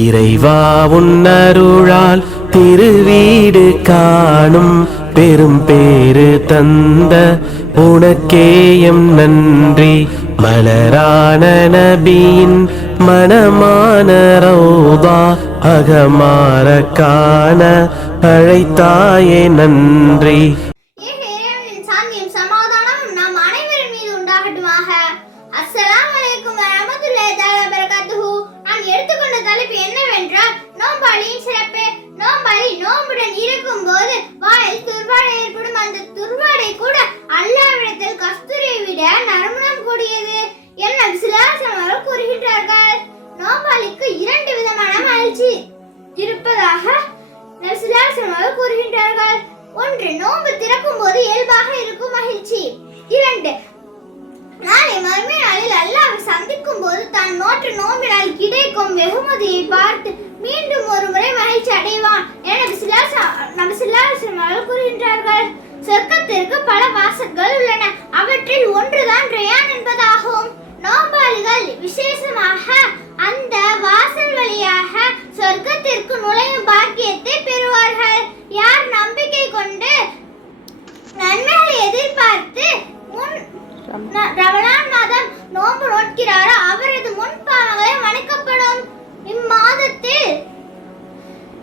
இறைவா உன்னருளால் திருவீடு காணும் பெரும் பேறு தந்த உனக்கேயம் நன்றி. மலரான நபியின் மனமான ரௌதா அகமார காண அழைத்தாயே நன்றி. நோம்பாளியின் சிறப்பு. நோம்பாளி நோம்புடன் இருக்கும் போது வாயில் துர்வாடை ஏற்படும். அந்த துர்வாடை கூட அல்லாஹ்விடத்தில் கஸ்தூரியை விட நறுமணம் கூடியது என அவர்கள் கூறுகின்றார்கள். நோம்பாளிக்கு 2 விதமான மகிழ்ச்சி இருப்பதாக அவர்கள் கூறுகின்றார்கள். 1. நோன்பு திறக்கும் போது இயல்பாக இருக்கும் மகிழ்ச்சி. 2. நாளை மறுமை நாளில் அல்லாஹ்வை சந்திக்கும் போது தான் நோற்ற நோம்பினால் கிடைக்கும் வெகுமதியை பார்த்து மீண்டும் ஒரு முறை மகிழ்ச்சி அடைவான் என அவர்கள் கூறுகின்றார்கள். சொர்க்கத்திற்கு பல வாசல்கள் உள்ளன. அவற்றில் ஒன்றுதான் ரயான் என்பதாகும். நோம்பாளிகள் விசேஷமாக அந்த வாசல் வழியாக சொர்க்கத்திற்கு நுழையும் பாக்கியத்தை பெறுவார்கள். யார் நம்பிக்கை கொண்டு நன்மைகளை எதிர்பார்த்து ரமலான் மாதம் நோன்பு நோட்கிறாரோ அவரது முன் பாவங்களை மன்னிக்கப்படும்.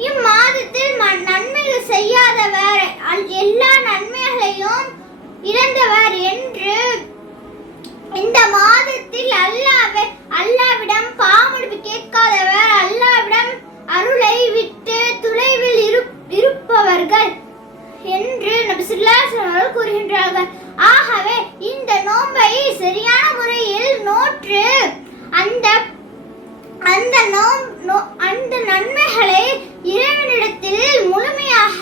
இம்மாதத்தில் நன்மைகள் செய்யாதவர் எல்லா நன்மைகளையும் இழந்தவர் என்று இந்த மாதத்தில் அல்லாஹ்விடம் பாவமன்னிப்பு கேட்காதவர் அல்லாஹ்விடம் அருளை விட்டு தொலைவில் இருப்பவர்கள் என்று நபி ஸல்லல்லாஹு அலைஹி வஸல்லம் கூறுகின்றார்கள். ஆகவே இந்த நோன்பை சரியான முறையில் நோற்று அந்த நன்மைகளை இறைவனிடத்தில் முழுமையாக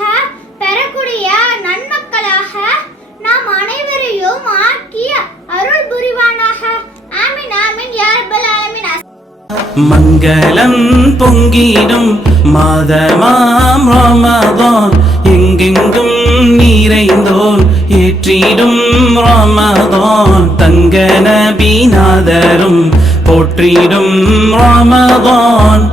பெறக்கூடிய நன்மக்களாக நாம் அனைவரையும் ஆக்கி அருள் புரிவானாக. ஆமீன் ஆமீன் யா ரப்பல் ஆலமீன். மங்களம் பொங்கிடும் மாதமாம் ரமதான் எங்கெங்கும் நிறைந்தோன் ஏற்றிடும் ரமதான் தங்க நபிநாதரும் போற்றிடும் ரமதான்.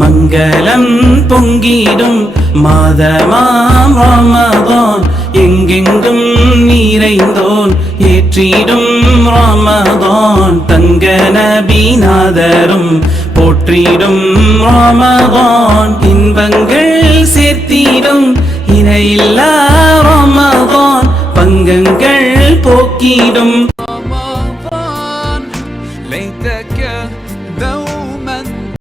மங்களம் பொங்கிடும் மாதமாம் ரமதான் எங்கெங்கும் நிறைந்தோன் ஏற்றிடும் ரமதான் தங்க நபிநாதரும் போற்றிடும் ரமதான். இன்பங்கள் சேர்த்திடும் இணையில்லா ரமதான் பங்கங்கள் போக்கிடும்